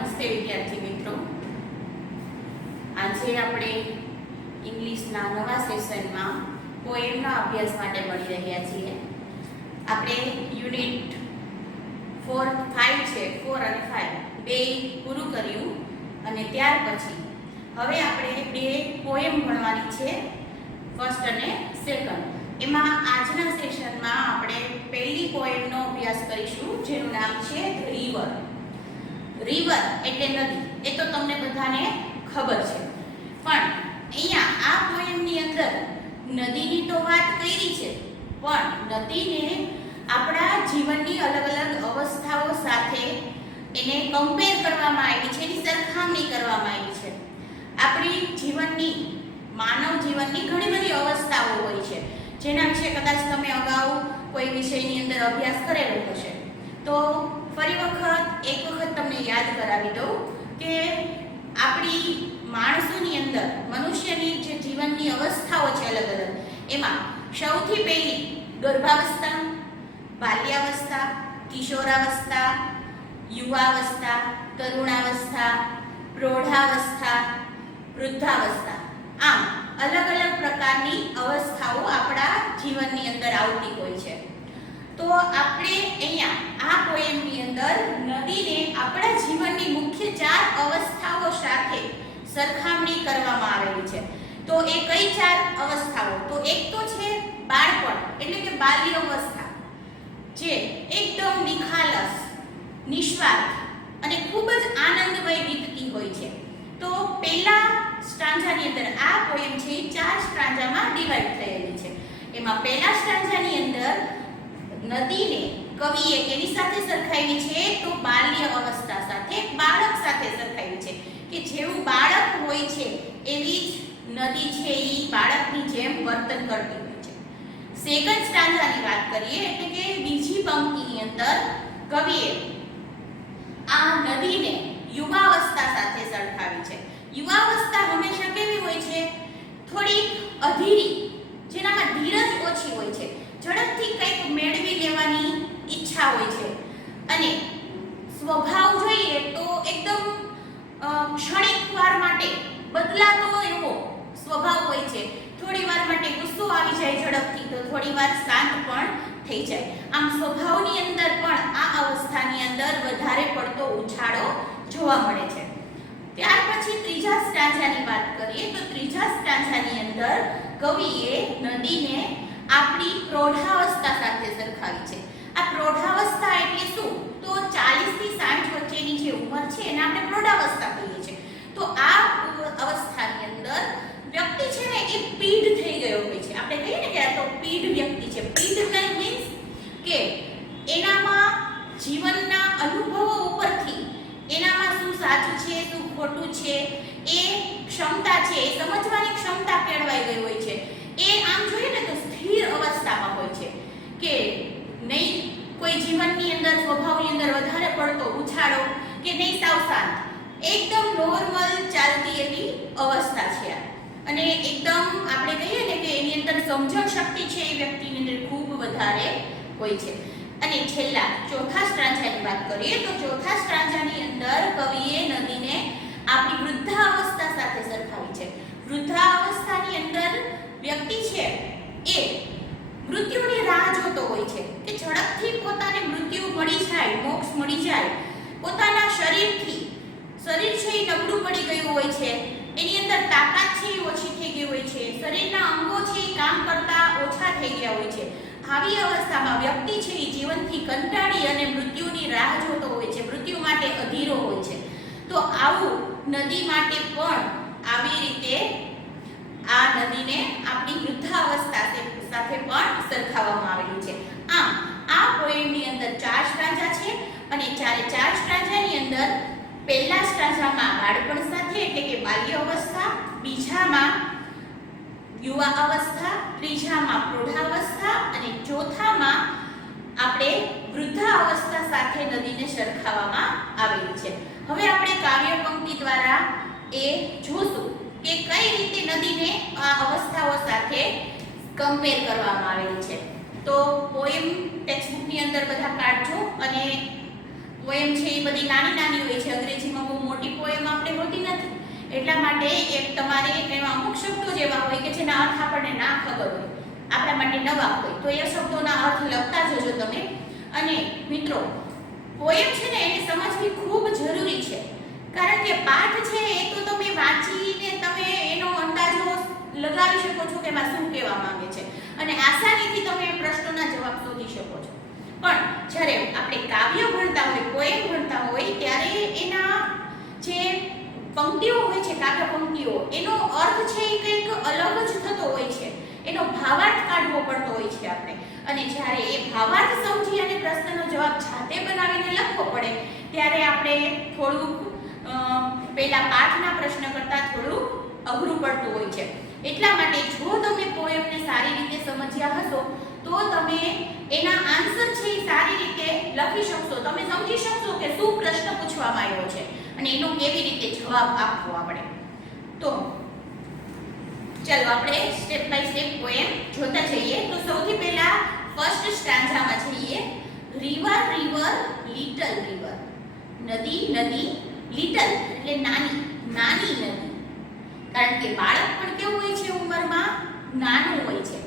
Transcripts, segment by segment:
નમસ્તે વિદ્યાર્થી મિત્રો, આજે આપણે ઇંગ્લિશના નવા સેશનમાં પોએમના અભ્યાસ માટે મળી રહ્યા છીએ. આપણે યુનિટ 4 5 છે, 4 અને 5 બે પૂરું કર્યું અને ત્યાર પછી હવે આપણે બે પોએમ ભણવાની છે, ફર્સ્ટ અને સેકન્ડ. એમાં આજના સેશનમાં આપણે પહેલી પોએમનો અભ્યાસ કરીશું, જેનું નામ છે રિવર. રિવર એટલે નદી, એ તો તમને બધાને ખબર છે. પણ અહીંયા આ પોએમની અંદર નદીની તો વાત કરી છે, પણ નદીને આપણા જીવનની અલગ અલગ અવસ્થાઓ સાથે એને કમ્પેર કરવામાં આવી છે, એની સરખામણી કરવામાં આવી છે. આપણી જીવનની માનવ જીવનની ઘણી બધી અવસ્થાઓ હોય છે, જેના વિશે કદાચ તમે અગાઉ કોઈ વિષયની અંદર અભ્યાસ કરેલો હશે. તો ફરી એક વખત તમને યાદ કરાવી દઉં કે આપણી માણસોની અંદર મનુષ્યની જે જીવનની અવસ્થાઓ છે અલગ અલગ, એમાં સૌથી પહેલી ગર્ભાવસ્થા, બાલ્યાવસ્થા, કિશોરાવસ્થા, યુવાવસ્થા, તરુણાવસ્થા, પ્રૌઢાવસ્થા, વૃદ્ધાવસ્થા, આમ અલગ અલગ પ્રકારની અવસ્થાઓ આપણા જીવનની અંદર આવતી હોય છે. તો આપણે અહીંયા આ પોએમની અંદર નદીને આપણા જીવનની મુખ્ય 4 અવસ્થાઓ સાથે સરખામણી કરવામાં આવેલી છે. તો એ કઈ 4 અવસ્થાઓ? તો એક તો છે બાળપણ, એટલે કે બાલ્ય અવસ્થા, જે એકદમ નિખાલસ, નિસ્વાર્થ અને ખૂબ જ આનંદમય વીતતી હોય છે. તો પહેલા સ્ટાન્જાની અંદર આ પોએમ છે 4 સ્ટાન્જામાં ડિવાઈડ થયેલી છે. એમાં પહેલા સ્ટાન્જાની અંદર નદીને કવિએ કેની સાથે સરખાવી છે? તો બાલ્ય અવસ્થા સાથે, બાળક સાથે સરખાવી છે, કે જેવું બાળક હોય છે એવી જ નદી છે એ બાળકની જેમ વર્તન કરતી હોય છે. સેકન્ડ સ્ટાન્જાની વાત કરીએ એટલે કે બીજી પંક્તિની અંદર કવિએ આ નદીને યુવાવસ્થા સાથે સરખાવી છે. યુવાવસ્થા હંમેશા કેવી હોય છે? થોડી અધીરી, જેનામાં ધીરજ ઓછી હોય છે, ઝડપથી કંઈક મેળવી લેવાની ઈચ્છા હોય છે, અને સ્વભાવ જોઈએ તો એકદમ ક્ષણિક વાર માટે બદલાતો એવો સ્વભાવ હોય છે. થોડી વાર માટે ગુસ્સો આવી જાય ઝડપથી, તો થોડી વાર શાંત પણ થઈ જાય. આમ સ્વભાવની અંદર પણ આ અવસ્થાની અંદર વધારે પડતો ઉછાળો જોવા મળે છે. ત્યાર પછી ત્રીજા સ્ટાન્જાની વાત કરીએ તો ત્રીજા સ્ટાન્જાની અંદર કવિએ નદીને આપણી પ્રૌઢાવસ્થા સાથે સરખાવી છે. આ પ્રૌઢાવસ્થા એટલે શું? તો 40 થી 60 વચ્ચેની જે ઉંમર છે એને આપણે પ્રૌઢાવસ્થા કહીએ છીએ. તો આ અવસ્થાની અંદર વ્યક્તિ છે ને એ પીઢ થઈ ગયો હોય છે. આપણે કહીએ ને કે આ તો પીઢ વ્યક્તિ છે. પીઢ મીન્સ કે એનામાં જીવનના અનુભવો ઉપરથી એનામાં શું સાચું છે, શું ખોટું છે, એ ક્ષમતા છે, એ સમજવાની ક્ષમતા કેળવાઈ ગઈ હોય છે. એ આમ જોઈએ ને તો સ્થિર અવસ્થામાં હોય છે, કે નહીં કોઈ જીવનની અંદર સ્વભાવની અંદર વધારે પડતો ઉછાળો કે નહીં, સાવ શાંત, એકદમ નોર્મલ ચાલતી એવી અવસ્થા છે. અને એકદમ આપણે કહીએ ને કે એની અંદર સમજણ શક્તિ છે એ વ્યક્તિની અંદર ખૂબ વધારે હોય છે. અને છેલ્લા ચોથા સ્ટાન્જાની વાત કરીએ તો ચોથા સ્ટાન્જાની અંદર કવિએ નદીને આપણી વૃદ્ધાવસ્થા સાથે સરખાવી છે. વૃદ્ધાવસ્થાની અંદર વ્યક્તિ છે એ મૃત્યુની રાહ જોતો હોય છે, કે ઝડપથી પોતાને મૃત્યુ મળી જાય, મોક્ષ મળી જાય. પોતાના શરીર છે એ નબળું પડી ગયું હોય છે, એની અંદર તાકાત છે એ ઓછી થઈ ગઈ હોય છે, શરીરના અંગો છે એ કામ કરતા ઓછા થઈ ગયા હોય છે. આવી અવસ્થામાં વ્યક્તિ છે એ જીવનથી કંટાળી અને મૃત્યુની રાહ જોતો હોય છે, મૃત્યુ માટે અધીરો હોય છે. તો આવું નદી માટે પણ આવી રીતે આ નદીને આપણી વૃદ્ધાવસ્થા સાથે પણ સરખાવવામાં આવેલું છે. આમ આ પોએમની અંદર 4 સ્ટાન્જા છે, અને 4 સ્ટાન્જાની અંદર પહેલા સ્ટાન્જામાં બાળપણ સાથે એટલે કે બાલ્ય અવસ્થા, બીજામાં યુવા અવસ્થા, ત્રીજામાં પ્રૌઢાવસ્થા અને ચોથામાં આપણે વૃદ્ધાવસ્થા સાથે નદીને સરખાવવામાં આવેલી છે. હવે આપણે કાવ્ય પંક્તિ દ્વારા એ જોશું કે કઈ રીતે નદીને આ અવસ્થાઓ સાથે કમ્પેર કરવામાં આવેલી છે. તો પોએમ ટેક્સ્ટબુકની અંદર બધા કાઢજો અને પોએમ છે એ બધી નાની નાની હોય છે, અંગ્રેજીમાં બહુ મોટી પોએમ આપણે હોતી નથી, એટલા માટે એક તમારે એમાં અમુક શબ્દો જેવા હોય કે જેના અર્થ આપણને ના ખબર હોય, આપણા માટે નવા હોય, તો એ શબ્દોના અર્થ લખતા જજો તમે. અને મિત્રો પોએમ છે ને એને સમજવી ખૂબ જરૂરી છે, કારણ કે પાઠ છે એ તો તમે વાંચીને તમે એનો અંદાજો લગાવી શકો છો કે એમાં શું કહેવા માંગે છે, અને આસાનીથી તમે પ્રશ્નોના જવાબ શોધી શકો છો. પણ જ્યારે આપણે કાવ્ય ભણતા હોય, પોએમ ભણતા હોય, ત્યારે એના જે પંક્તિઓ હોય છે, કાવ્ય પંક્તિઓ, એનો અર્થ છે એ કંઈક અલગ જ થતો હોય છે, એનો ભાવાર્થ કાઢવો પડતો હોય છે આપણે. અને જ્યારે એ ભાવાર્થ સમજી અને પ્રશ્નનો જવાબ જાતે બનાવીને લખવો પડે ત્યારે આપણે થોડુંક પેલા પાઠના પ્રશ્ન કરતાં થોડું અઘરું પડતું હોય છે. એટલા માટે જો તમે પોએમને સારી રીતે સમજ્યા હશો તો તમે એના આન્સર છે એ સારી રીતે લખી શકશો, તમે સમજી શકશો કે શું પ્રશ્ન પૂછવામાં આવ્યો છે અને એનો કેવી રીતે જવાબ આપવો આપણે. તો ચાલો આપણે સ્ટેપ બાય સ્ટેપ પોએમ જોતા જઈએ. તો સૌથી પહેલા ફર્સ્ટ સ્ટાન્ઝામાં જઈએ. રિવર રિવર લિટલ રિવર, નદી નદી, લિટલ એટલે નાની, નાની નદી, કારણ કે બાળક પણ કેવું હોય છે ઉંમરમાં, નાનું હોય છે.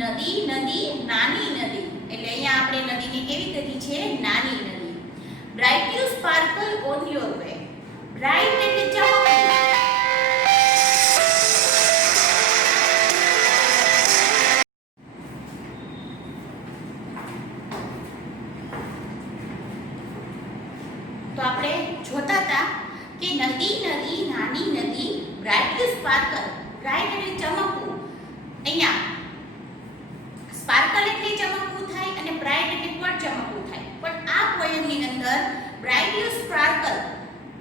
નદી નદી નાની નદી, એટલે અહીંયા આપણે નદીને કેવી કરી છે, નાની નદી. Bright you sparkle on your way, bright એટલે ચમકતી, તો આપણે જોતા હતા કે નદી નદી નાની નદી, બ્રાઇટ યુ સ્પાર્કલ, બ્રાઇટ એટલે ચમકવું, અહીંયા સ્પાર્કલ એટલે ચમકવું થાય અને બ્રાઇટ એટલે પણ ચમકવું થાય. પણ આ પોએમની અંદર બ્રાઇટ યુ સ્પાર્કલ,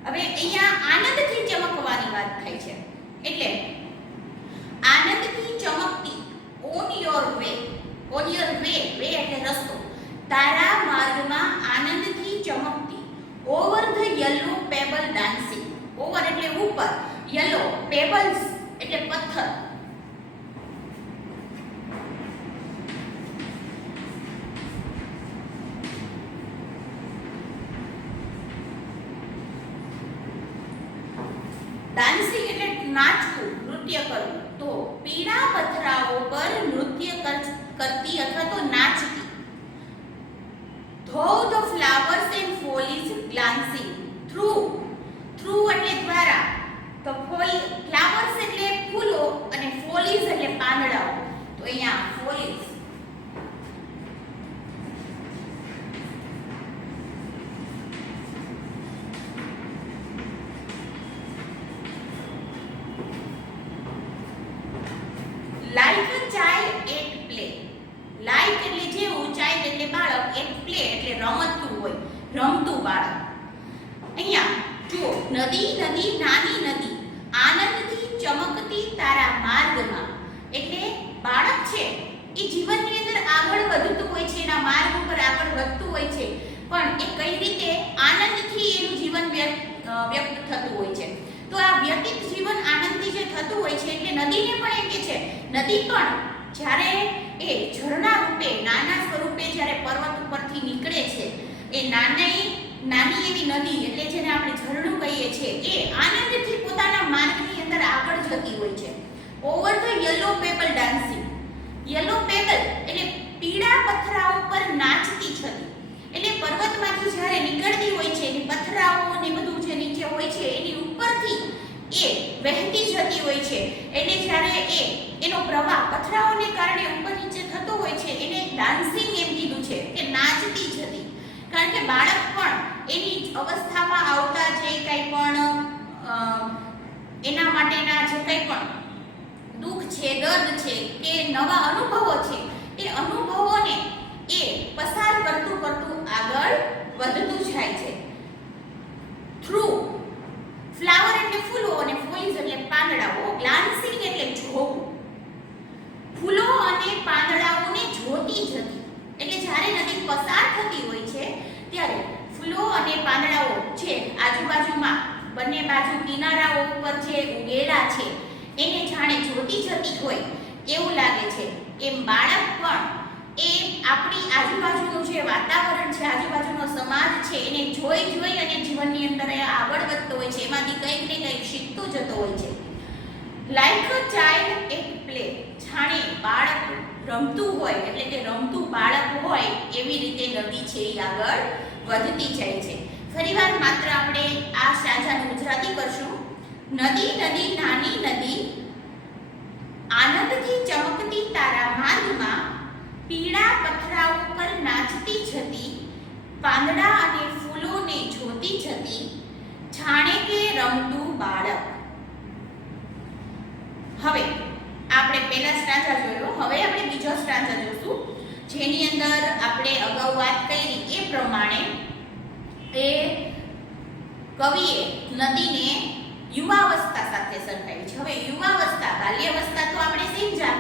હવે અહીંયા આનંદથી ચમકવાની વાત થાય છે, એટલે આનંદથી ચમકતી, on your way, on your way, way એટલે રસ્તો, તારા માર્ગમાં આનંદથી ચમકતી, over the yellow pebble dancing, over એટલે ઉપર, યલો, પેબલ્સ એટલે પથ્થર, ડાન્સિંગ એટલે નાચવું, નૃત્ય કરવું, તો પીળા પથરાઓ પર નૃત્ય કરતી અથવા તો નાચતી. Though the flowers and foliage glancing through, through એટલે દ્વારા, તો flowers એટલે ફૂલો અને foliage એટલે પાંદડાઓ, તો અહીંયા foliage. Like a child at play, like એટલે જેવું, child એટલે બાળક, at play એટલે રમતું હોય, રમતું બાળક. અહીંયા જો નદી નદી નાની નદી, આનંદથી ચમકતી તારા માર્ગમાં, એટલે બાળક છે એ જીવનની અંદર આગળ વધતું હોય છે, એના માર્ગ ઉપર આગળ વધતું હોય છે, પણ એ કઈ રીતે આનંદથી એનું જીવન વ્યક્ત થતું હોય છે. તો આ વ્યતીત જીવન આનંદથી જે થતું હોય છે, એટલે નદીને પણ એમ કે છે, નદી પણ જ્યારે એ ઝરણા રૂપે, નાના સ્વરૂપે જ્યારે પર્વત ઉપરથી નીકળે છે, એ નાની એવી નદી એટલે જેને આપણે ઝરણું કહીએ છીએ, એ આનંદથી પોતાના માર્ગની અંદર આગળ જતી હોય છે. Over the yellow pebble dancing, yellow payable એટલે પીળા પથરાઓ પર નાચતી છતી, એટલે પર્વતમાંથી જ્યારે નીકળતી હોય છે, એની પથરાઓ ને બધું જે નીચે હોય છે એની ઉપરથી એ વહેતી જતી હોય છે, એટલે જ્યારે એનો પ્રવાહ પથરાઓને કારણે ઉપર નીચે થતો હોય છે, એને ડાન્સિંગ એમ કીધું છે કે નાચતી જતી. કારણ કે બાળક પણ એની અવસ્થામાં આવતા જે કંઈ પણ એના માટેના જે કંઈ પણ દુઃખ છે, દર્દ છે કે નવા અનુભવો છે, એ અનુભવોને એ પસાર કરતું કરતું આગળ વધતું જાય છે. થ્રુ, ફ્લાવર એટલે ફૂલો અને ફોલિઝ એટલે પાંદડાઓ, ગ્લાન્સિંગ એટલે જોવું, ફૂલો અને પાંદડાઓને જોતી જતી, એટલે જ્યારે નદી પસાર થતી હોય છે ત્યારે ફૂલો અને પાંદડાઓ જે આજુબાજુમાં બંને બાજુ કિનારાઓ ઉપર જે ઉગેલા છે એને જાણે જોતી જતી હોય એવું લાગે છે. એમ બાળક પણ એ આપણી આજુબાજુનું જે જે વાતાવરણ છે, આજુબાજુનો સમાજ છે, એને જોઈ અને જીવનની અંદર એ આગળ વધતો હોય છે, એમાંથી કંઈક ને કંઈક શીખતો જતો હોય છે. Like a child at play, જાણે બાળક રમતું હોય, એટલે કે રમતું બાળક હોય એવી રીતે નદી છે એ આગળ વધતી જાય છે. ફરીવાર માત્ર આપણે આ સાંજાનું ગુજરાતી કરશું. નદી નદી નાની નદી, આનંદથી ચમકતી તારા માર્ગમાં, પીળા પથરાઓ પર નાચતી જતી, પાંદડા અને ફૂલોને જોતી જતી, જાણે કે રમતું બાળક. હવે આપણે પહેલા સ્ટાન્ઝા જોયો, હવે આપણે બીજો સ્ટાન્ઝા જોશું, જેની અંદર આપણે અગાઉ વાત કરી એ પ્રમાણે એ કવિએ નદીને યુવાવસ્થા સાથે સરખાવી છે. હવે યુવાવસ્થા, બાલ્યાવસ્થા તો આપણે સમજ્યા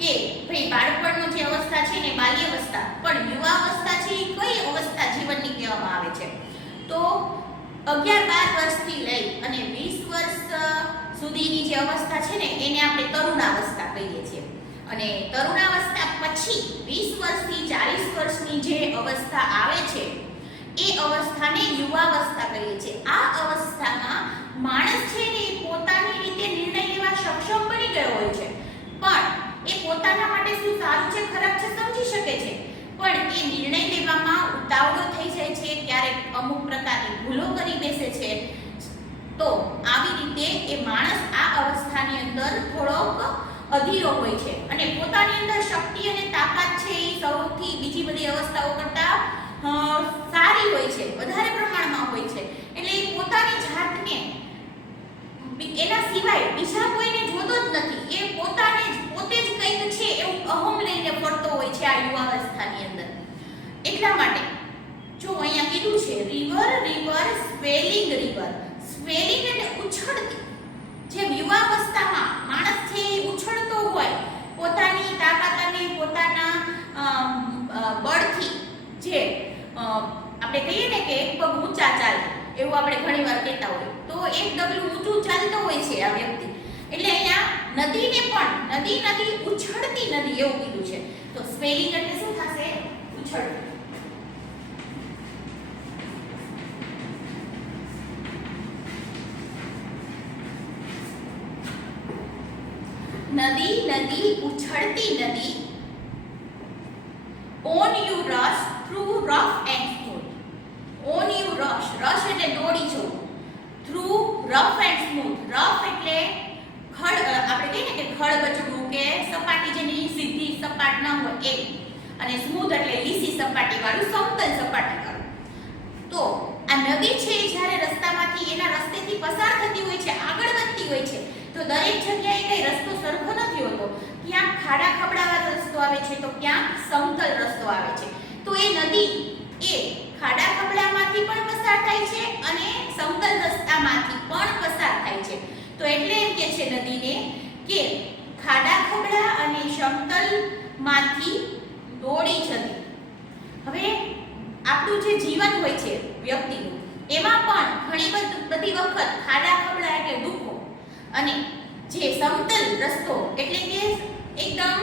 કે ભાઈ બાળપણનો જે અવસ્થા છે ને બાલ્યાવસ્થા, પણ યુવાવસ્થા છે એ કઈ અવસ્થા જીવનની કહેવામાં આવે છે? તો 11-12 વર્ષથી લઈ અને 20 વર્ષ સુધીની જે અવસ્થા છે ને એને આપણે તરુણાવસ્થા કહીએ છીએ. અને તરુણાવસ્થા પછી 20 વર્ષથી 40 વર્ષની જે અવસ્થા આવે છે એ અવસ્થાને યુવાવસ્થા કહીએ છીએ. આ અવસ્થામાં માણસ છે ને એ પોતાની રીતે નિર્ણય લેવા સક્ષમ બની ગયો હોય છે, પણ એ પોતાના માટે શું સારું છે ખરાબ છે સમજી શકે છે, પણ એ નિર્ણય લેવામાં ઉતાવળો થઈ જાય છે, ક્યારેક અમુક પ્રકારની ભૂલો કરી બેસે છે. તો આવી રીતે એ માણસ આ અવસ્થાની અંદર થોડોક અધીરો હોય છે અને પોતાની અંદર શક્તિ અને તાકાત છે એ સૌથી બીજી બધી અવસ્થાઓ કરતા સારી હોય છે, વધારે પ્રમાણમાં હોય છે. એટલે એ પોતાની જાતને એના સિવાય બીજા કોઈને જોતો જ નથી, એ પોતે જ કંઈક છે એવું અહમ લઈને ફરતો હોય છે આ યુવાવસ્થાની અંદર. એટલા માટે જો અહીંયા કીધું છે રિવર સ્વેલિંગ રિવર. સ્વેલિંગ એટલે ઉછળતી. જે યુવાવસ્થામાં માણસ છે એ ઉછળતો હોય પોતાની તાકાત અને પોતાના બળથી, જે આપણે કહીએ ને કે એક પગ ઊંચા ચાલે એવું આપણે ઘણીવાર કહેતા હોય, તો એક ડગલું ઊંચું ચાલતો હોય છે આ વ્યક્તિ. એટલે અહીંયા નદીને પણ નદી ઉછળતી નદી એવું કીધું છે. તો સ્પેલિંગ એટલે શું થશે? ઉછળતી. નદી નદી ઉછળતી નદી, on you rush through rough and smooth. On you rush, rush એટલે દોડી જવું, through rough and smooth. Rough એટલે આપણે કહીએ ને કે ખડબચડું કે સપાટી જેની સીધી સપાટ ન હોય એ, અને સ્મૂથ એટલે લીસી સપાટી વાળું, સમતલ સપાટી વાળું. તો આ નદી છે જ્યારે રસ્તામાંથી એના રસ્તેથી પસાર થતી હોય છે, આગળ વધતી હોય છે, તો દરેક જગ્યાએ કઈ રસ્તો સરખો નથી હોતો. ક્યાંક ખાડા ખબડાવાળો રસ્તો આવે છે તો ક્યાંક સમતલ રસ્તો આવે છે. તો એ નદી એ ખાડા ખબડામાંથી પણ પસાર થાય છે અને સમતલ રસ્તામાંથી પણ પસાર થાય છે. તો એટલે એમ કે છે નદીને કે ખાડા ખબડા અને સમતલમાંથી દોડી જતી. હવે આપણું જે જીવન હોય છે વ્યક્તિનું, એમાં પણ ઘણી બધી વખત ખાડા ખબડા એટલે દુઃખો અને જે સમતલ રસ્તો એટલે કે એકદમ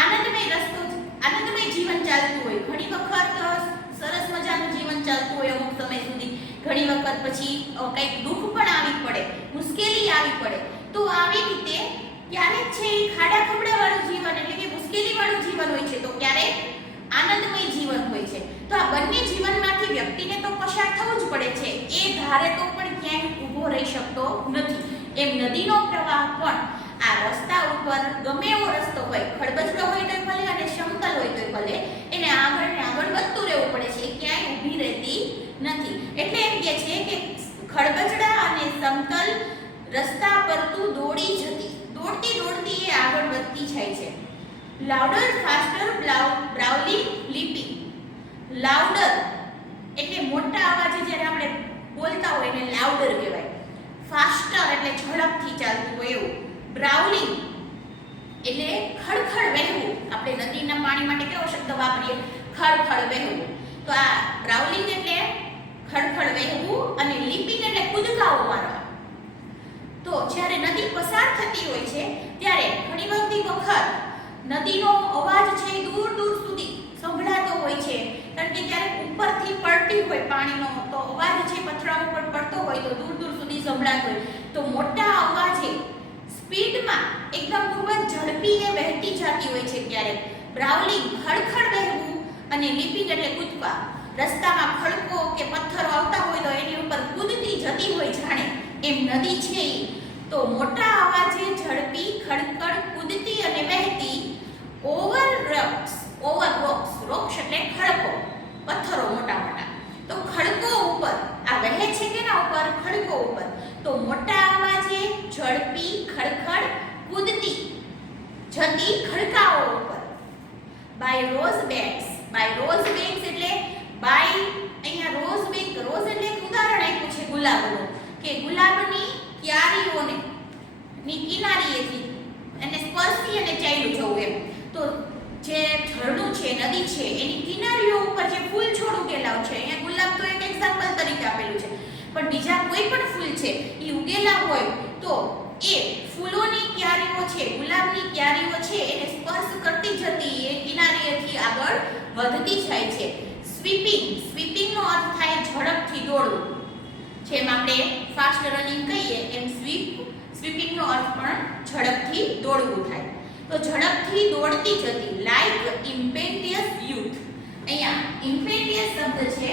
આનંદમય રસ્તો, આનંદમય જીવન ચાલતું હોય. ઘણી વખત સરસ મજાનું જીવન ચાલતું હોય અમુક સમય સુધી, ઘણી વખત પછી કંઈક દુઃખ પણ આવી પડે, મુશ્કેલી આવી પડે. તો આવી રીતે ક્યારેક છે એ ખાડા ખબડા વાળું જીવન એટલે કે મુશ્કેલી વાળું જીવન હોય છે, તો ક્યારેક આનંદમય જીવન હોય છે. તો આ બંને જીવનમાંથી વ્યક્તિને તો પસાર થવું જ પડે છે. એ ધારે તો પણ ક્યાંય ઊભો રહી શકતો નથી. એમ નદીનો પ્રવાહ પણ આ રસ્તા ઉપર ગમે એવો રસ્તો હોય, ખડબચડો હોય તોય ભલે અને સમતલ હોય તોય ભલે, એને આગળ ને આગળ વધતું રહેવું પડે છે, ક્યાંય ઊભી રહેતી નથી. એટલે એમ કહે છે કે ખડબચડા અને સમતલ રસ્તા પર તું દોડી જતી, દોડતી એ આગળ વધતી જાય છે. Louder faster brawling leaping. Louder એટલે મોટા અવાજે જ્યારે આપણે બોલતા હોય એને લાઉડર કહેવાય. ફાસ્ટર એટલે ઝડપથી ચાલતું હોય એવું. બ્રાઉલિંગ એટલે ખડખડ વહેવું. આપણે નદીના પાણી માટે કેવો શબ્દ વાપરીએ? ખડખડ વહેવું. તો આ બ્રાઉલિંગ એટલે ખડખડ વહેવું અને લીપિંગ એટલે કૂદકાઓ મારવા. તો જ્યારે નદી પસાર થતી હોય છે ત્યારે ઘણી બધી વખત નદીનો અવાજ છે દૂર દૂર સુધી સંભળાતો હોય છે, કારણ કે હોય પાણીનો તો અવાજ જે પથરાઓ પર પડતો હોય તો દૂર દૂર સુધી સંભળાતો હોય, તો મોટા અવાજે સ્પીડમાં એકદમ ખૂબ જ ઝડપી એ વહેતી જતી હોય છે. ક્યારેક બ્રાઉલિંગ ખડખડ વહેવું અને લીપિંગ એટલે કૂદવા, રસ્તામાં ખડકો કે પથ્થરો આવતા હોય તો એની ઉપર કૂદતી જતી હોય જાણે એમ નદી છે તો મોટા અવાજે ઝડપી ખડખડ કૂદતી અને વહેતી ઓવર રોક્સ રોક્સ એટલે ખડકો પથ્થરો મોટા મોટા, તો ખડકો ઉપર આ વહે છે કે ના ઉપર ખડકો ઉપર, તો મોટા અવાજે ઝડપી ખડખડ કૂદતી જતી ખડકાઓ ઉપર. બાય રોઝ બેડ્સ એટલે બાય અહીંયા રોઝ એટલે એક ઉદાહરણ આપ્યું છે ગુલાબનું કે ગુલાબની ક્યારીઓને ની કિનારીએથી એને સ્પર્શી અને ચાલ્યું જવું એમ. તો જે ઝરણું છે નદી છે એની કિનારીઓ ઉપર જે ફૂલ છોડ ઉગેલા છે, અહીંયા ગુલાબ તો એક એક્ઝામ્પલ તરીકે આપેલું છે, પણ બીજા કોઈ પણ ફૂલ છે એ ઉગેલા હોય તો એ ફૂલોની ક્યારીઓ છે, ગુલાબની ક્યારીઓ છે એને સ્પર્શ કરતી જતી એ કિનારીએથી આગળ વધતી જાય છે. સ્વીપિંગનો અર્થ થાય ઝડપથી દોડવું, જેમ આપણે ફાસ્ટ રનિંગ કહીએ એમ સ્વીપિંગનો અર્થ પણ ઝડપથી દોડવું થાય. તો ઝડપથી દોડતી જતી લાઈક ઇમ્પેટિયસ યુથ. અહીંયા ઇમ્પેટિયસ શબ્દ છે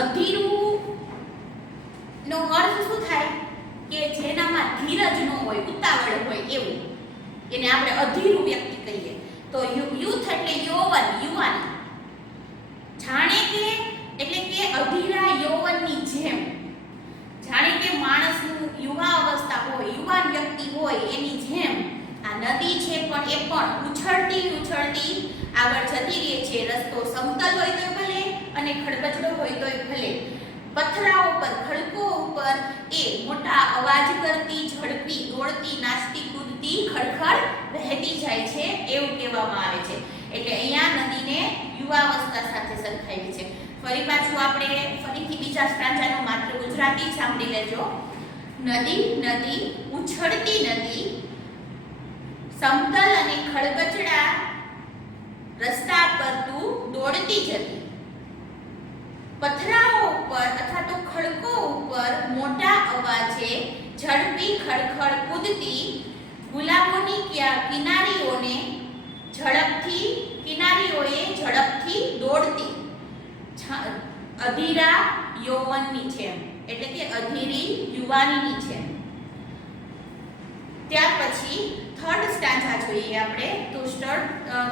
અધીરું નો અર્થ શું થાય કે જેનામાં ધીરજ ન હોય, ઉતાવળ હોય એવું, એને આપણે અધીરું વ્યક્તિ કહીએ. તો યુથ એટલે યુવાન, જાણે કે એટલે કે અધીરા યૌવનની જેમ, જાણે કે માણસનું યુવા અવસ્થા હોય, યુવાન વ્યક્તિ હોય એની જેમ આ નદી છે પણ એ પણ ઉછળતી આગળ જતી રહે છે. રસ્તો સમતલ હોય તો ભલે અને ખડબચડો હોય તોય ભલે, પથરાઓ પર ખડકો ઉપર એ મોટા અવાજ કરતી ઝડપી દોડતી નાચતી કૂદતી ખડખડ વહેતી જાય છે એવું કહેવામાં આવે છે. એટલે અહીંયા નદીને યુવાવસ્થા સાથે સરખાવી છે. ફરી પાછું આપણે ફરીથી બીજા સ્ટાન્જાનું માત્ર ગુજરાતી સાંભળી લેજો. નદી ઉછળતી નદી, સમતલ અને ખડબચડા રસ્તા પર તું દોડતી જતી, પથરાઓ ઉપર અથવા તો ખડકો ઉપર મોટા અવાજે ઝડપી ખડખડ કૂદતી, ગુલાબોની કિનારીઓએ ઝડપથી દોડતી, અધીરા યૌવનની જેમ એટલે કે અધીરી યુવાનીની જેમ. ત્યાર પછી થર્ડ સ્ટાન્જા જોઈએ આપણે. તો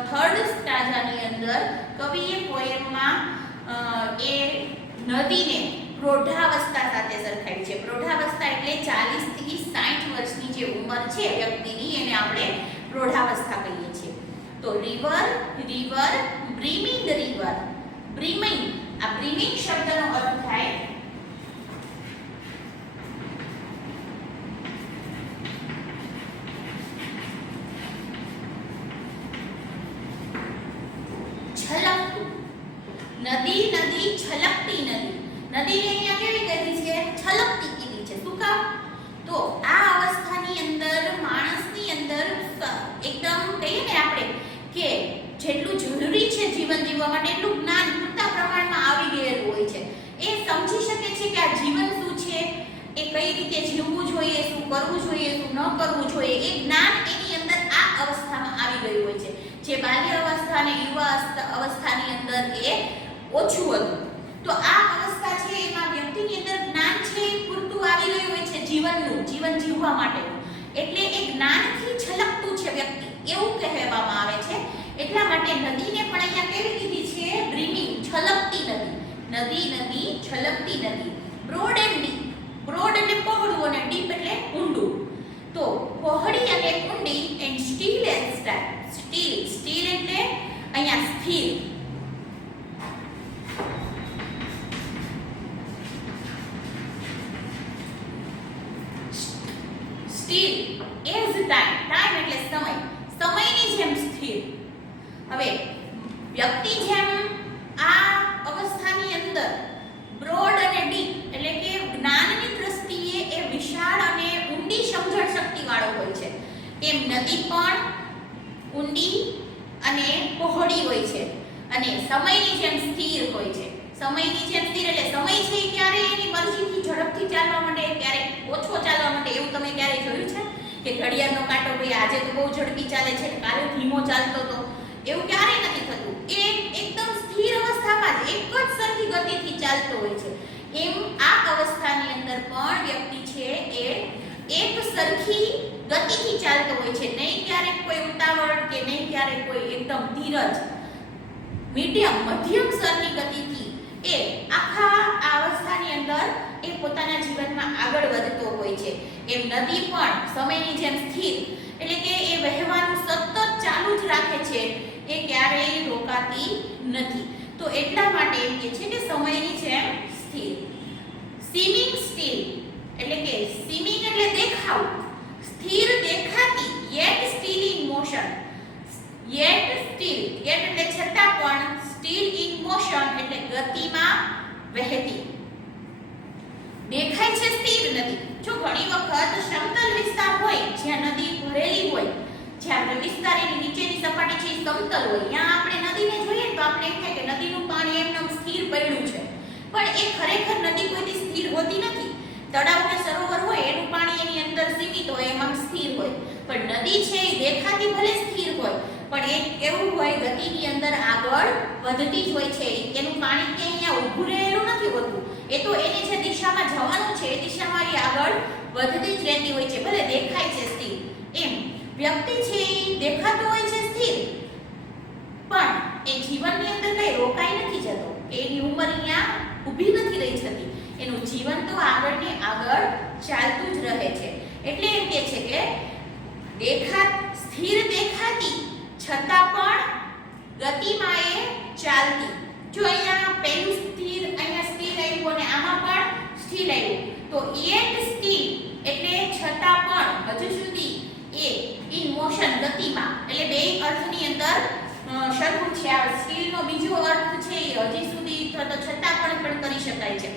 થર્ડ સ્ટાન્જાની અંદર કવિએ પોએમમાં એ નદીને પ્રૌઢાવસ્થા સાથે સરખાવી છે. પ્રૌઢાવસ્થા એટલે 40 થી 60 વર્ષની જે ઉંમર છે વ્યક્તિની એને આપણે પ્રૌઢાવસ્થા કહીએ છીએ. તો રિવર બ્રીમિંગ આ બ્રીમિંગ શબ્દનો અર્થ થાય છલકતું. નદી છલકતી નદી. નદીને અહીંયા કેવી કીધી છે? છલકતી કીધી છે. શું કામ? તો આ અવસ્થાની અંદર માણસની અંદર એકદમ કહીએ ને આપણે કે જેટલું જરૂરી છે જીવન જીવવા માટે એટલું જ્ઞાન પૂરતા પ્રમાણમાં આવી ગયેલું હોય છે. એ સમજી શકે છે કે આ જીવન શું છે, એ કઈ રીતે જીવવું જોઈએ, શું કરવું જોઈએ, શું ન કરવું જોઈએ, એ જ્ઞાન એની અંદર આ અવસ્થામાં આવી ગયું હોય છે. જે બાલ્ય અવસ્થા અને યુવા અવસ્થાની અંદર એ ઓછું હતું. તો આ અવસ્થા છે એમાં વ્યક્તિની અંદર જ્ઞાન છે પૂરતું આવી ગયું હોય છે જીવન જીવવા માટેનું. એટલે એ જ્ઞાનથી છલકતું છે વ્યક્તિ એવું કહેવામાં આવે છે. એટલા માટે નદીને પણ અહીંયા કેવી કીધી છે? બ્રીમિંગ, છલકતી નદી. નદી છલકતી નદી. Broad and deep. બ્રોડ એટલે પહોળું અને ડીપ એટલે ઊંડું. તો પહોળી અને ઊંડી એન્ડ સ્ટીલ એન્ડ સ્ટીલ એટલે અહીંયા સ્થિર. સ્ટીલ એઝ ટાઈમ એટલે સમયની જેમ સ્થિર. હવે વ્યક્તિ જેમ સમજણ શક્તિ વાળો હોય છે, એમ નદી પણ ઊંડી અને પહોળી હોય છે અને સમયની જેમ સ્થિર હોય છે. સમયની જેમ સ્થિર એટલે સમય છે એ ક્યારે એની મરજીથી ઝડપથી ચાલવા માંડે, ક્યારેક ઓછો ચાલવા માંડે. એવું તમે ક્યારે જોયું છે કે ઘડિયાળનો કાંટો ભાઈ આજે તો બહુ ઝડપી ચાલે છે, કાલે ધીમો ચાલતો હતો? એવું ક્યારેય નથી થતું. એ એકદમ સ્થિર અવસ્થામાં જ એક જ સરખી ગતિથી ચાલતો હોય છે. એમ આ અવસ્થાની અંદર પણ વ્યક્તિ છે એ એક સરખી ગતિથી ચાલતો હોય છે. નહીં ક્યારેક કોઈ ઉતાવળ કે નહીં ક્યારેક કોઈ એકદમ ધીરજ, મીડિયમ મધ્યમ સ્તરની ગતિથી એ આખા આ અવસ્થાની અંદર એ પોતાના જીવનમાં આગળ વધતો હોય છે. એમ નદી પણ સમયની જેમ સ્થિર એટલે કે એ વહેવાનું સતત ચાલુ જ રાખે છે, એ ક્યારેય રોકાતી નથી. તો એટલા માટે એમ કહે છે કે સમયની જેમ સ્થિર. સીમિંગ સ્ટીલ એટલે કે સીમિંગ એટલે દેખાવ, સ્થિર દેખાતી, yet still in motion. yet still, yet એટલે છતાં પણ, still in motion એટલે ગતિમાં વહેતી. દેખાય છે સ્થિર નદી. જો ઘણી વખત સમતલ વિસ્તાર હોય જ્યાં નદી ભરેલી હોય, જ્યાં વિસ્તાર એની નીચેની સપાટી છે એ સમતલ હોય, ત્યાં આપણે નદીને જોઈએ તો આપણે એમ થાય કે નદીનું પાણી એમનેમ સ્થિર પડ્યું છે, પણ એ ખરેખર નદી કોઈથી સ્થિર હોતી નથી. તળાવ કે સરોવર હોય એનું પાણી એની અંદર સીમિત હોય, એમાં સ્થિર હોય, પણ નદી છે એ દેખાતી ભલે સ્થિર હોય પણ એ કેવું હોય, ગતિની અંદર આગળ વધતી જ હોય છે. એનું પાણી કે અહીંયા ઊભું રહેલું નથી હોતું, એ તો એને જે દિશામાં જવાનું છે એ દિશામાં એ આગળ વધતી જ રહેતી હોય છે, ભલે દેખાય છે સ્થિર. એમ વ્યક્તિ છે એ દેખાતો હોય છે સ્થિર, પણ એ જીવનની અંદર કઈ રોકાઈ નથી જતો, એની ઉંમર અહીંયા ઊભી નથી રહી જતી, એનું જીવન તો આગળ ને આગળ ચાલતું જ રહે છે. એટલે એમ કહે છે કે સ્થિર દેખાતી છતાં પણ ગતિમાં એ ચાલતી. જો અહીંયા પહેલું સ્થિર, અહીંયા સ્થિર આવ્યું અને આમાં પણ સ્થિર આવ્યું, તો yet still એટલે છતાં પણ, હજુ સુધી એ in motion ગતિમાં, એટલે બે અર્થની અંદર સરખું છે. આ સ્ટીલનો બીજો અર્થ છે એ હજી સુધી તો છતાં પણ કરી શકાય છે.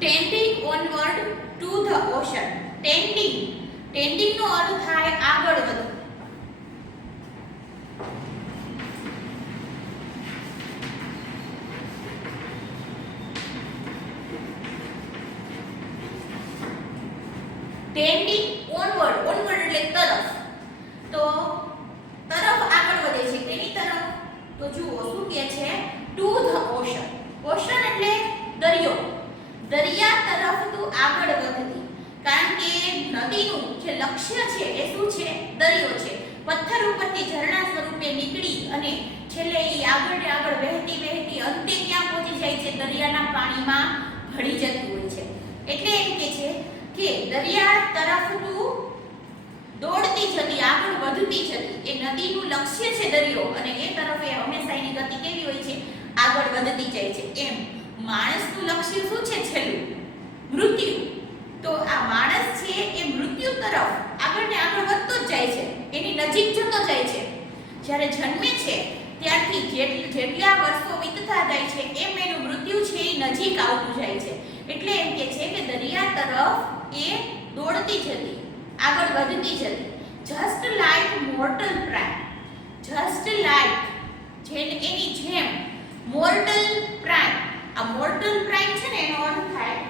tending onward to the ocean. tending નો અર્થ થાય આગળ વધવું. tending onward, onward એટલે તરફ, તો તરફ આગળ વધે છે. તેની તરફ તો જુઓ શું કહે છે, to the ocean. ocean એટલે દરિયો, દરિયા તરફ તું આગળ વધતી. કારણ કે નદીનું જે લક્ષ્ય છે એ શું છે, દરિયો છે. પથ્થર ઉપરથી ઝરણા સ્વરૂપે નીકળી અને છેલ્લે એ આગળ ને આગળ વહેતી વહેતી અંતે ક્યાં પહોંચી જાય છે, દરિયાના પાણીમાં ભળી જતી હોય છે. એટલે એમ કે છે કે દરિયા તરફ તું દોડતી જતી, આગળ વધતી જતી. એ નદીનું લક્ષ્ય છે દરિયો, અને એ તરફ એ હંમેશા એની ગતિ કેવી હોય છે, આગળ વધતી જાય છે. એમ માણસનું લક્ષ્ય શું છે, છેલ્લું મૃત્યુ. તો આ માણસ છે એ મૃત્યુ તરફ આગળ ને આગળ વધતો જ જાય છે, એની નજીક જતો જાય છે. જ્યારે જન્મે છે ત્યારથી જેટલા વર્ષો વીતતા જાય છે એમ એનું મૃત્યુ છે એ નજીક આવતું જાય છે. એટલે એમ કે છે કે દરિયા તરફ એ દોડતી જતી, આગળ વધતી જતી. Just like mortal prime, just like એની જેમ મોર્ટલ પ્રાઇમ. આ મોર્ટલ પ્રાઇમ છે ને એનો અર્થ થાય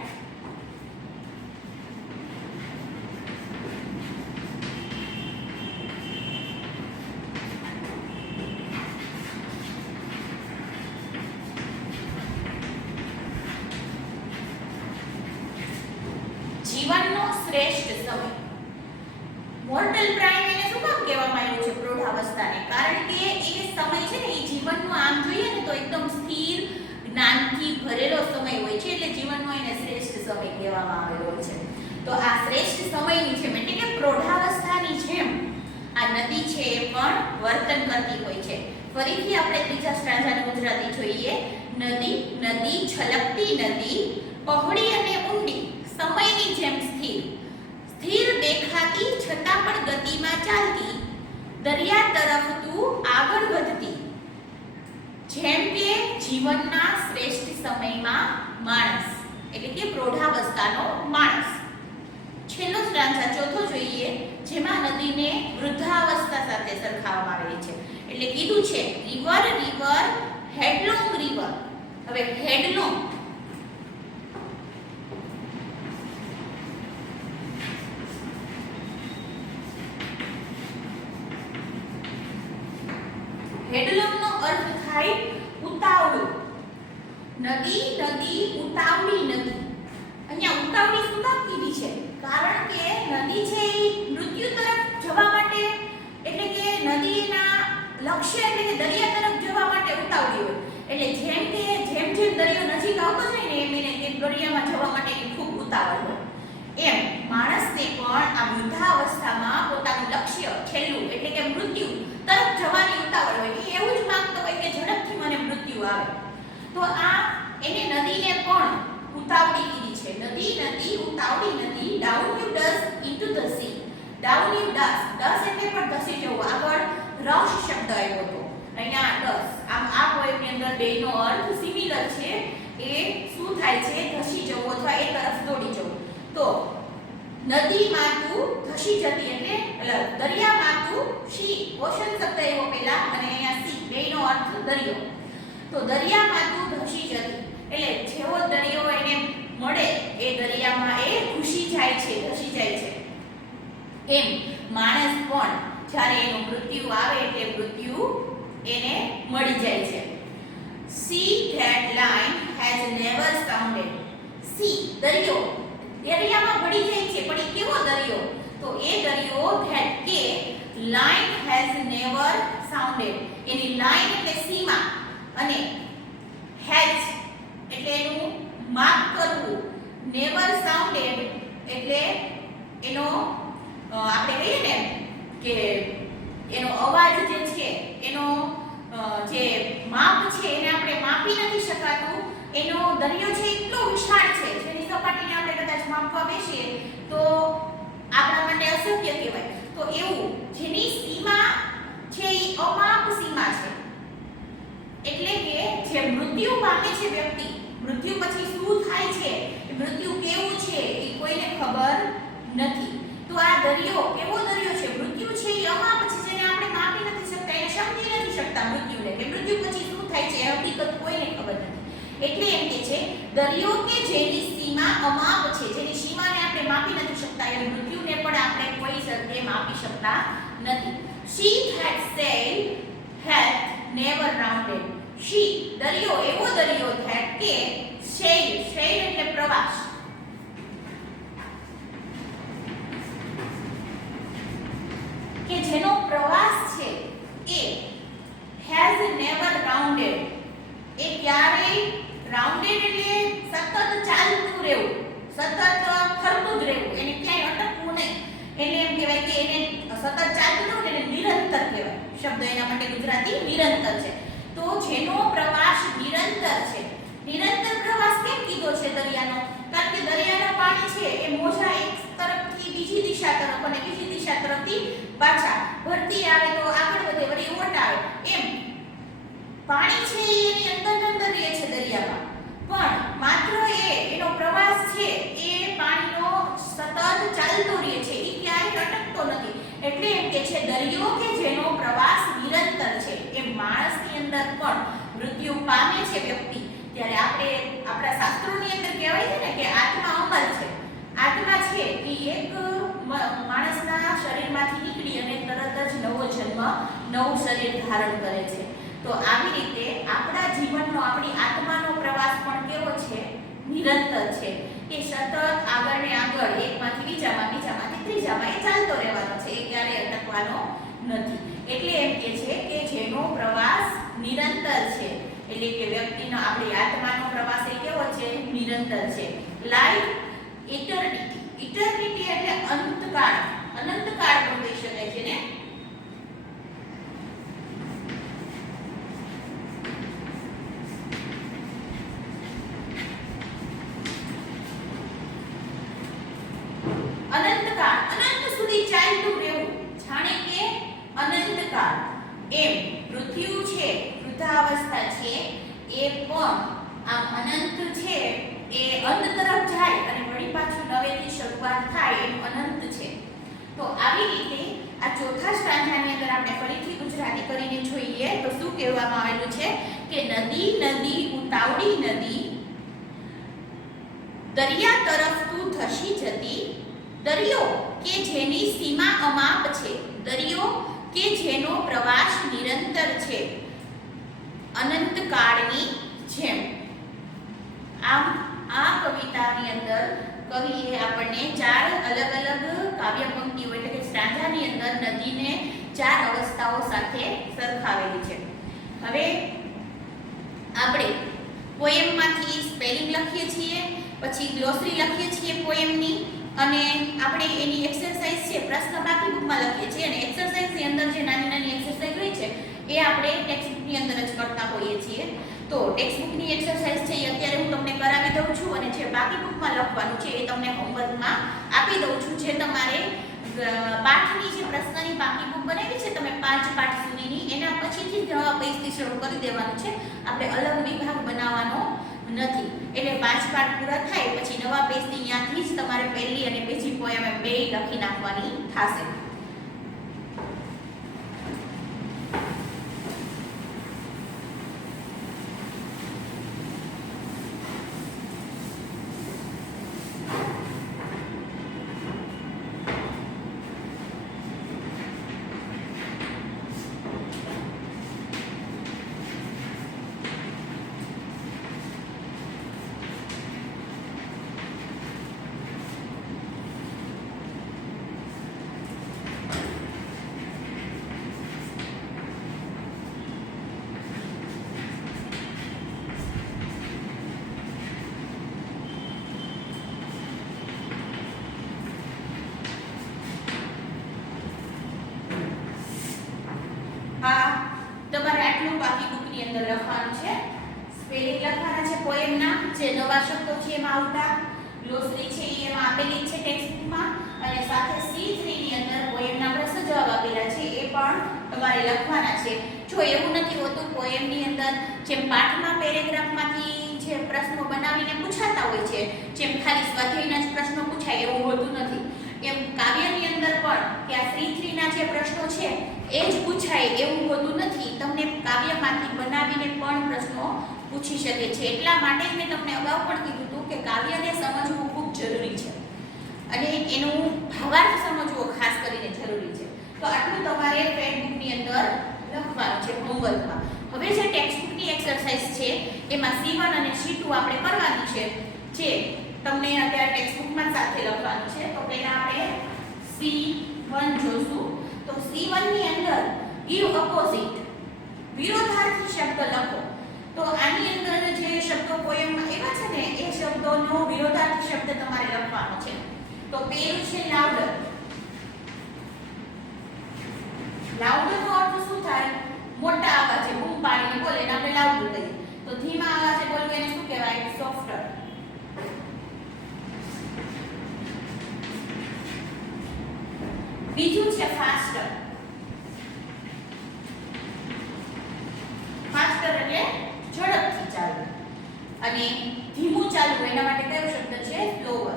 જીવનનો શ્રેષ્ઠ સમય. મોર્ટલ પ્રાઇમ એને શું કામ કહેવામાં આવ્યું છે, પ્રૌઢાવસ્થાને? કારણ કે એ સમય છે ને એ જીવનનો આમ જોઈએ ને તો એકદમ સ્થિર, જ્ઞાનથી ભરેલો સમય હોય છે, એટલે જીવનનો એને શ્રેષ્ઠ સમય કહેવામાં આવેલો છે. તો આ શ્રેષ્ઠ સમયની જેમ એટલે કે પ્રૌઢાવસ્થાની જેમ આ નદી છે એ પણ વર્તન કરતી હોય છે. ફરીથી આપણે ત્રીજા સ્ટાન્ઝાની ગુજરાતી જોઈએ. નદી, નદી છલકતી નદી, પહોળી અને ઊંડી, સમયની જેમ સ્થિર, સ્થિર દેખાતી છતાં પણ ગતિમાં ચાલતી, દરિયા તરફ તું આગળ વધતી. જેમ કે જીવનના શ્રેષ્ઠ સમયમાં માણસ એટલે કે પ્રૌઢાવસ્થાનો માણસ. છેલ્લો સ્ટાન્ઝા ચોથો જોઈએ, જેમાં નદીને વૃદ્ધાવસ્થા સાથે સરખાવવામાં આવેલી છે. એટલે કીધું છે રિવર રિવર હેડલોંગ રિવર. હવે હેડલોંગ હેડલોંગ નો અર્થ થાય ઉતાવળું. નદી નદી ઉતાવળી નદી. અહીંયા ઉતાવળી શું કામ કીધી છે? કારણ કે નદી છે એ મૃત્યુ તરફ જવા માટે, એટલે કે નદીના લક્ષ્ય એટલે કે દરિયા તરફ જવા માટે ઉતાવળી હોય. એટલે જેમ જેમ દરિયો નજીક આવતો જાય ને એમ એને કે દરિયામાં જવા માટે ખૂબ ઉતાવળ હોય. એમ માણસને પણ આ વૃદ્ધાવસ્થામાં પોતાનું લક્ષ્ય છેલ્લું એટલે કે મૃત્યુ તરફ જવાની ઉતાવળ હોય. એ એવું જ માંગતો હોય કે ઝડપથી મને મૃત્યુ આવે. તો આ એને નદીને પણ ઉતાવળી કીધી છે. નદી નદી ઉતાવળી નદી. Down you does into the sea. Down you does. Does એટલે પણ ધસી જવું. આગળ રશ શબ્દ આવ્યો હતો, અહીંયા ડસ. આમ આ પોએમની અંદર બેનો અર્થ સિમિલર છે. એ શું થાય છે? ધસી જવું અથવા એ તરફ દોડી જવું. તો નદીમાં તું ધસી જતી એટલે દરિયામાં તું સી. ઓશન શબ્દ આવ્યો પહેલા અને અહીંયા સી. બેનો અર્થ દરિયો. તો દરિયામાં તું ધસી જતી એટલે જેવો દરિયો એને મળે એ દરિયામાં એ ઘૂસી જાય છે, ધસી જાય છે. એમ માણસ પણ જ્યારે એનું મૃત્યુ આવે એટલે મૃત્યુ એને મળી જાય છે. See that line has never sounded. See દરિયો દરિયામાં પડી જાય છે, પણ એ કેવો દરિયો? તો એ દરિયો that કે line has never sounded. Any line એટલે સીમા અને has એટલે એનું માપ કરવું, never sounded એટલે એનો આપણે કહીએ ને કે એનો અવાજ જે છે એનો જે માપ છે એને આપણે માપી નથી શકાતું. એનો દરિયો છે એટલો વિશાળ છે જેની સપાટીને આપણે કદાચ માપવા બેસીએ તો આપણા માટે અશક્ય કહેવાય. તો એવું જેની સીમા છે એ અમાપ સીમા છે. એટલે કે જે મૃત્યુ પામે છે વ્યક્તિ, મૃત્યુ પછી શું થાય છે, મૃત્યુ કેવું છે એ કોઈને ખબર નથી. તો આ દરિયો કેવો દરિયો છે? મૃત્યુ છે એ અમાપ છે, જેને આપણે માપી નથી શકતા, એને સમજી નથી શકતા મૃત્યુને, કે મૃત્યુ પછી શું થાય છે એ હકીકત કોઈને ખબર નથી. એટલે એમ કે છે દરિયો કે જેની સીમા અમાપ છે, જેની સીમાને આપણે માપી નથી શકતા, એ મૃત્યુને પણ આપણે કોઈ રીતે માપી શકતા નથી. She had sailed hath never rounded. She દરિયો એવો દરિયો that કે sail એટલે પ્રવાસ. કે જેનો પ્રવાસ છે એ has never rounded. એ ક્યારેય રાઉન્ડેડ એટલે સતત ચાલતું રહેવું, સતત ફરતું જ રહેવું, એને ક્યાંય અટકવું નહીં. એટલે એમ કહેવાય કે એને સતત ચાલતું રહેવું એટલે નિરંતર કહેવાય. શબ્દ એના માટે ગુજરાતી નિરંતર છે. તો જેનો પ્રવાસ નિરંતર છે. નિરંતર પ્રવાસ કેમ કીધો છે દરિયાનો? કારણ કે દરિયાનું પાણી છે એ મોજા એક તરફથી બીજી દિશા તરફ અને બીજી દિશા તરફથી પાછા ભરતી આવે તો આગળ વધે, વળી ઓટ આવે. એમ પાણી છે એની અંદર રહે છે દરિયામાં, પણ માત્ર એનો પ્રવાસ છે એ પાણીનો સતત ચાલતો રહે છે, એ ક્યારેય અટકતો નથી. એટલે એમ કે છે દરિયો કે જેનો પ્રવાસ નિરંતર છે. એમ માણસની અંદર પણ મૃત્યુ પામે છે વ્યક્તિ ત્યારે આપણે આપણા શાસ્ત્રોની અંદર કહેવાય છે ને કે આત્મા અમર છે. આત્મા છે એ એક માણસના શરીરમાંથી નીકળી અને તરત જ નવો જન્મ, નવું શરીર ધારણ કરે છે. તો આવી રીતે આપણા જીવનનો, આપણી આત્માનો પ્રવાસ પણ કેવો છે? નિરંતર છે. એ સતત આગળ ને આગળ, એકમાંથી બીજામાં, બીજામાંથી ત્રીજામાં એ ચાલતો રહેવાનો છે, એ ક્યારેય અટકવાનો નથી. એટલે એમ કે છે કે જેનો પ્રવાસ નિરંતર છે, એટલે કે વ્યક્તિનો, આપણી આત્માનો પ્રવાસ એ કેવો છે? નિરંતર છે. Life eternity. ઇટર્નિટી એટલે અંતકાળ, અનંતકાળ પણ કહી શકાય છે ને. અનંતકાળ, અનંત સુધી ચાલતું રહેવું, જાણે કે અનંતકાળ. એમ મૃત્યુ છે, વૃદ્ધાવસ્થા છે, એ પણ આમ અનંત છે એ અંત તરફ જાય અને વળી પાછું નવેથી શરૂઆત થાય એમ અનંત છે. તો આવી રીતે આ ચોથા સ્ટાન્ઝાની અંદર આપણે ફરીથી ગુજરાતી કરીને જોઈએ તો શું કહેવામાં આવેલું છે કે નદી નદી ઉતાવળી નદી દરિયા તરફ તું ધસી જતી, દરિયો કે જેની સીમા અમાપ છે, દરિયો કે જેનો પ્રવાસ નિરંતર છે, અનંત કાળની જેમ. આમ આ કવિતાની અંદર કવિએ આપણને ચાર અલગ અલગ કાવ્ય પંક્તિઓ એટલે કે સ્ટાન્ઝાની અંદર નદીને ચાર અવસ્થાઓ સાથે સરખાવેલી છે. હવે આપણે પોએમમાંથી સ્પેલિંગ લખીએ છીએ, પછી ગ્લોસરી લખીએ છીએ પોએમની, અને આપણે એની એક્સરસાઇઝ છે પ્રશ્ન બાકી બુકમાં લખીએ છીએ, અને એક્સરસાઇઝની અંદર જે નાની નાની એક્સરસાઇઝ હોય છે એ આપણે ટેક્સ્ટ બુકની અંદર જ કરતા હોઈએ છીએ. તો ટેક્સ્ટ બુકની એક્સરસાઇઝ છે એ અત્યારે હું તમને કરાવી દઉં છું, અને જે બાકી બુકમાં લખવાનું છે એ તમને હોમવર્કમાં આપી દઉં છું. જે તમારે પાઠની જે પ્રશ્નની બાકી બુક બનાવી છે તમે 5 પાઠ સુધીની, એના પછીથી નવા પેજથી શરૂ કરી દેવાનું છે. આપણે અલગ વિભાગ બનાવવાનો નથી. એટલે 5 પાઠ પૂરા થાય પછી નવા પેજથી ત્યાંથી જ તમારે પહેલી અને બીજી પોએમ એમ બે લખી નાખવાની થશે. તમારે આટલું બાકી બુકની અંદર લખવાનું છે. સ્પેલિંગ લખવાના છે પોએમના, જે નવા શબ્દો છે એમાં આવતા, ગ્લોસરી છે એમાં આપેલી છે ટેક્સ્ટ બુકમાં, અને સાથે C3 ની અંદર પોએમના પ્રશ્ન જવાબ આપેલા છે એ પણ તમારે લખવાના છે. જો એવું નથી હોતું પોએમની અંદર જેમ પાઠમાં પેરેગ્રાફમાંથી જે પ્રશ્નો બનાવીને પૂછાતા હોય છે, જેમ ખાલી સ્વાધ્યાયના જ પ્રશ્નો પૂછાય એવું હોતું નથી. એમ કાવ્યની અંદર પણ કે આ C3 ના જે પ્રશ્નો છે એ જ પૂછાય એવું હોતું નથી. તમને કાવ્યમાંથી બનાવીને પણ પ્રશ્નો પૂછી શકે છે. એટલા માટે જ મેં તમને અગાઉ પણ કીધું હતું કે કાવ્યને સમજવું ખૂબ જરૂરી છે, અને એનું ભાવાર્થ સમજવો ખાસ કરીને જરૂરી છે. તો આટલું તમારે પેનબુકની અંદર લખવાનું છે હોમવર્કમાં. હવે જે ટેક્સ્ટ બુકની એક્સરસાઇઝ છે એમાં C1 અને C2 આપણે કરવાની છે, જે તમને અત્યારે ટેક્સ્ટ બુકમાં સાથે લખવાનું છે. તો પહેલા આપણે C1 જોશું. તો C1 ની અંદર give opposite વિરોધાર્થી શબ્દ લખો. તો આની અંદર જે શબ્દો પોએમમાં એવા છે ને એ શબ્દોનો વિરોધાર્થી શબ્દ તમારે લખવાનો છે. તો પહેલું છે લાઉડર. લાઉડર નો અર્થ શું થાય? મોટા અવાજે બૂમ પાડીને બોલે ને આપણે લાઉડર કહીએ. તો ધીમા અવાજે બોલવું એને શું કહેવાય? સોફ્ટર. બીજું છે ફાસ્ટર. ફાસ્ટર એટલે ઝડપથી ચાલવું, અને ધીમું ચાલવું એના માટે કયો શબ્દ છે? સ્લોવર.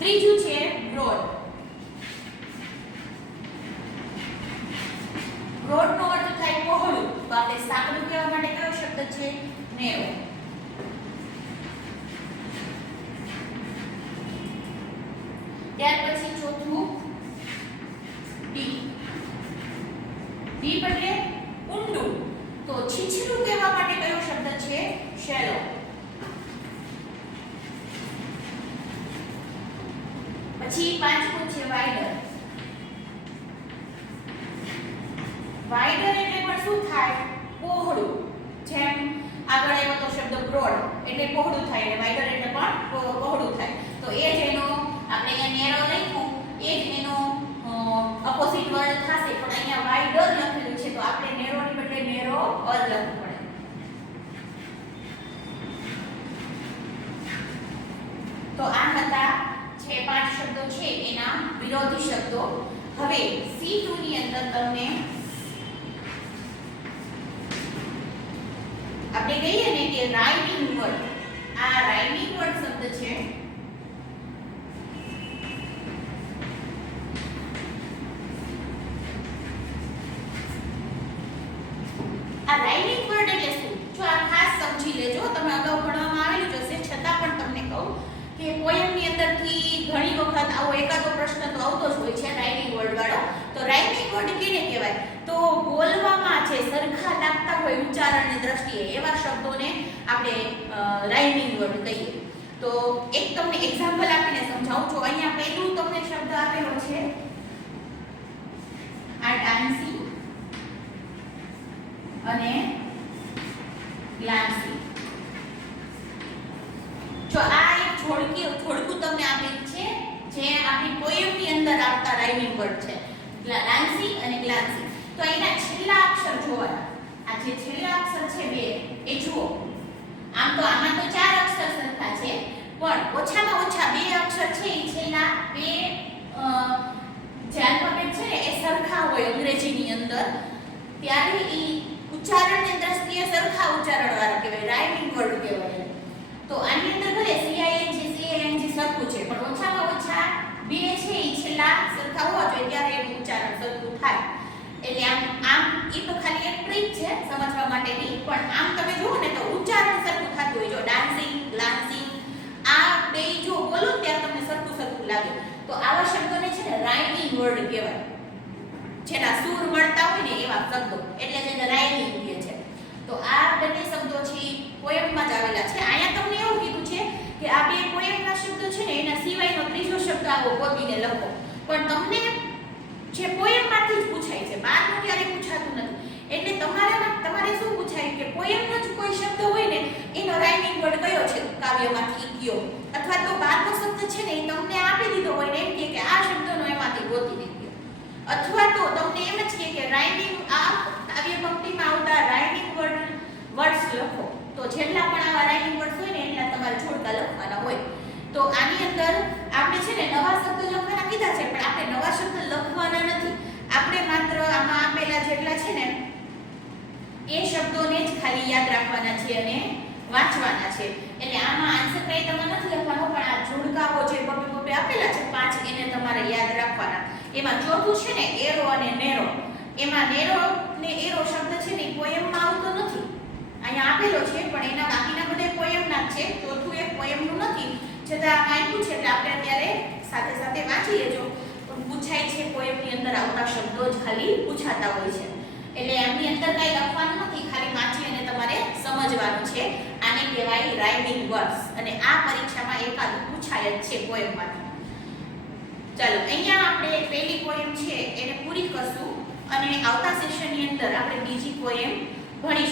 ત્રીજું છે બ્રોડ. બ્રોડ નો અર્થ થાય પહોળું. તો આપણે સાંકડું કહેવા માટે કયો શબ્દ છે? નેરો. ત્યાર પછી ચોથું ડીપ. ડીપ એટલે ઊંડું. તો છીછરું કહેવા માટે કયો શબ્દ છે? શેલો. પછી પાંચમું છે વાઇડર. વાઇડર એટલે પણ શું થાય? પહોળું. જેમ આગળ આવ્યો તો શબ્દ બ્રોડ એટલે પહોળું થાય, એટલે વાઇડર એટલે પણ પહોળું થાય. તો એ જ એનો આપણે અહીંયા નેરો લખ્યું એ જ એનો ઓપોઝિટ વર્ડ થશે, પણ અહીંયા વાઇડર લખેલું છે તો આપણે નેરોની બદલે નેરો અર લખવું પડે. તો આ હતા જે 5 શબ્દો છે એના વિરોધી શબ્દો. હવે C2 ની અંદર તમને આપણે કહીએ ને કે રાઇમિંગ વર્ડ, આ રાઇમિંગ વર્ડ શબ્દ છે. આ રાઇમિંગ વર્ડ એટલે શું? જો આ ખાસ સમજી લેજો, તમે અગાઉ ભણવામાં આવેલું જ હશે, છતાં પણ તમને કહું કે પોયમની અંદરથી ઘણી વખત આવો એકાદો પ્રશ્ન તો આવતો જ હોય છે રાઇમિંગ વર્ડ વાળો. તો રાઇમિંગ વર્ડ કેને કહેવાય? તો બોલવામાં જે સરખા લાગતા હોય ઉચ્ચારણની દ્રષ્ટિએ એવા શબ્દોને આપણે રાઇમિંગ વર્ડ કહીએ. તો એક તમને એક્ઝામ્પલ આપીને સમજાવું છું. અહીંયા પહેલું તમને શબ્દ આપેલો છે આ ડાન્સિંગ અને ગ્લાન્સિંગ. જો આ એક જોડકું તમને આપેલું છે જે આપણી પોયમની અંદર આવતા રાઇમિંગ વર્ડ છે, ડાન્સિંગ અને ગ્લાન્સિંગ. તો એના છેલ્લા અક્ષર જોવાના. આ જે છેલ્લા અક્ષર છે બે એ જુઓ. આમ તો આમાં તો 4 અક્ષર સરખા છે, પણ ઓછામાં ઓછા બે અક્ષર છે એ છેલ્લા બે જે આલ્ફાબેટ છે ને એ સરખા હોય અંગ્રેજીની અંદર, ત્યારે એ ઉચ્ચારણની દ્રષ્ટિએ સરખા ઉચ્ચારણવાળા કહેવાય, રાઇમિંગ વર્ડ કહેવાય. તો આની અંદર ભલે CING સરખું છે, પણ ઓછામાં ઓછા બે છે એ છેલ્લા સરખા હોવા જોઈએ ત્યારે એનું ઉચ્ચારણ સરખું થાય. એટલે આમ એ તો ખાલી એક ટ્રીક છે સમજવા માટેની, પણ આમ તમે જુઓ ને તો ઉચ્ચારણ સરખું થતું હોય. જો ડાન્સિંગ, ગ્લાન્સિંગ આ બે જો બોલો ત્યારે તમને સરખું લાગે. તો આવા શબ્દોને છે ને રાઇમિંગ વર્ડ કહેવાય, જેના સૂર મળતા હોય ને એવા શબ્દો, એટલે જેને રાઇમિંગ કહે છે. તો આ બંને શબ્દો છે પોયમમાં જ આવેલા છે. અહીંયા તમને એવું કીધું છે કે આ બે પોયમના શબ્દો છે ને એના સિવાયનો ત્રીજો શબ્દ આવો ગોતીને લખો. પણ તમને જે પોયમમાંથી જ પૂછાય છે, બહારનું ક્યારેય પૂછાતું નથી. એટલે તમારે શું પૂછાય કે પોયમનો જ કોઈ શબ્દ હોય ને એનો રાઇમિંગ વર્ડ કયો છે કાવ્યમાંથી કયો, અથવા તો બહારનો શબ્દ છે ને એ તમને આપી દીધો હોય ને એમ કે આ શબ્દનો એમાંથી ગોતીને કયો, અથવા તો તમને એમ જ કે રાઇમિંગ આ કાવ્ય પંક્તિમાં આવતા રાઇમિંગ વર્ડ્સ લખો. તો જેટલા પણ આવા રાઇમિંગ વર્ડ્સ હોય ને એટલા તમારે જોડકા લખવાના હોય. તો આની અંદર આપણે છે ને નવા શબ્દ લખવાના કીધા છે, પણ આપણે નવા શબ્દ લખવાના નથી. આપણે માત્ર આમાં આપેલા જેટલા છે ને એ શબ્દોને જ ખાલી યાદ રાખવાના છે અને વાંચવાના છે. એટલે આમાં આન્સર કઈ તમારે નથી લખવાનો, પણ આ જોડકાઓ જે બબે આપેલા છે 5 એને તમારે યાદ રાખવાના. એમાં ચોથું છે ને એરો અને નેરો. એમાં નેરો ને એરો શબ્દ છે ને પોયમમાં આવતો નથી, અહીંયા આપેલો છે, પણ એના બાકીના બધા પોયમના જ છે. ચોથું એક પોયમનું નથી, છતાં આપ્યું છે એટલે આપણે અત્યારે સાથે સાથે વાંચી લેજો. પૂછાય છે પોયમની અંદર આવતા શબ્દો જ ખાલી પૂછાતા હોય છે, એટલે એમની અંદર કઈ લખવાનું નથી, ખાલી વાંચી અને તમારે સમજવાનું છે. આને કહેવાય રાઇમિંગ વર્ડ્સ, અને આ પરીક્ષામાં એકાદું પૂછાય જ છે પોયમમાંથી. ચાલો અહીંયા આપણે પહેલી પોયમ છે એને પૂરી કરશું અને આવતા સેશનની અંદર આપણે બીજી પોયમ ભણીશું.